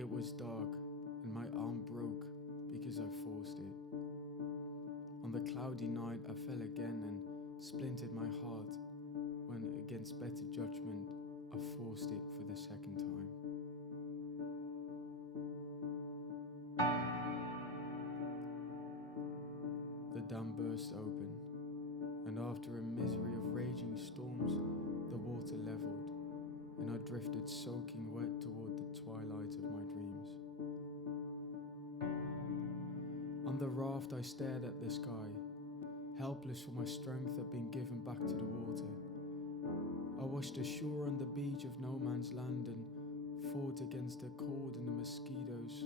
It was dark, and my arm broke because I forced it. On the cloudy night, I fell again and splintered my heart when, against better judgment, I forced it for the second time. The dam burst open, and after a misery of raging storms, the water leveled, and I drifted soaking wet toward the twilight of my dreams. On the raft I stared at the sky, helpless for my strength had been given back to the water. I washed ashore on the beach of no man's land and fought against the cold and the mosquitoes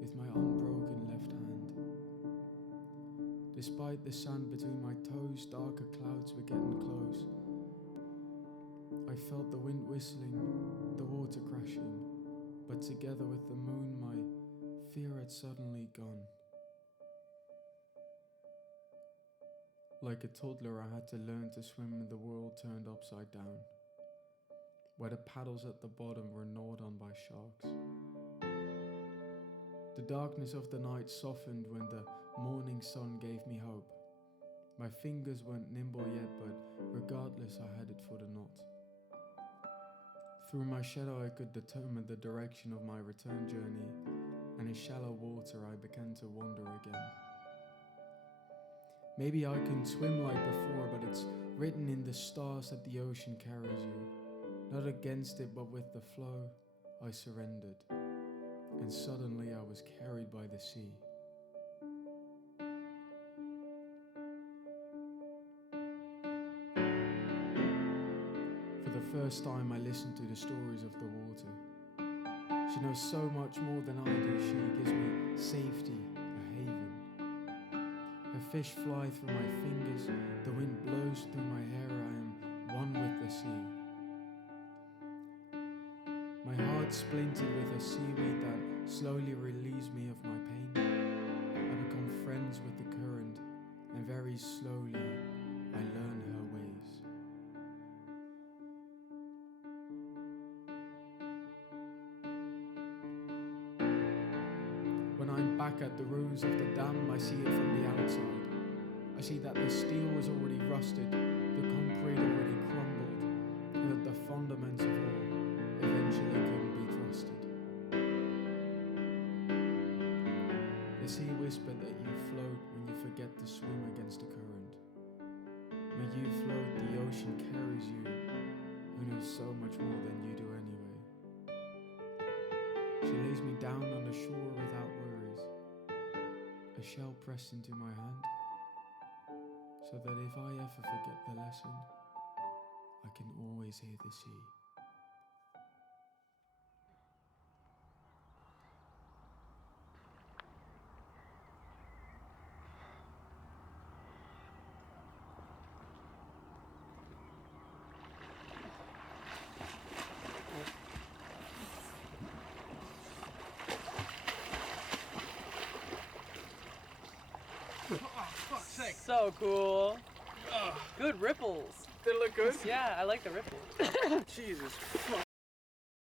with my unbroken left hand. Despite the sand between my toes, darker clouds were getting close. I felt the wind whistling, the water crashing, but together with the moon my fear had suddenly gone. Like a toddler, I had to learn to swim in the world turned upside down, where the paddles at the bottom were gnawed on by sharks. The darkness of the night softened when the morning sun gave me hope. My fingers weren't nimble yet, but regardless I headed for the knot. Through my shadow I could determine the direction of my return journey, and in shallow water I began to wander again. Maybe I can swim like before, but it's written in the stars that the ocean carries you. Not against it, but with the flow, I surrendered. And suddenly I was carried by the sea. For the first time I listened to the stories of the water. She knows so much more than I do. She gives me safety, a haven. The fish fly through my fingers, the wind blows through my hair, I am one with the sea. My heart splintered with a seaweed that slowly relieves me of my pain. I become friends with the current, and very slowly I learn her ways. When I'm back at the ruins of the dam, I see it from the outside. I see that the steel was already rusted, the concrete already crumbled, and that the fundaments of all eventually couldn't be trusted. The sea whispered that you float when you forget to swim against the current. When you float, the ocean carries you, who knows so much more than you do anyway. She lays me down on the shore without worries, a shell pressed into my hand, so that if I ever forget the lesson, I can always hear the sea. So cool. Good ripples. They look good? Yeah, I like the ripples. Jesus fuck.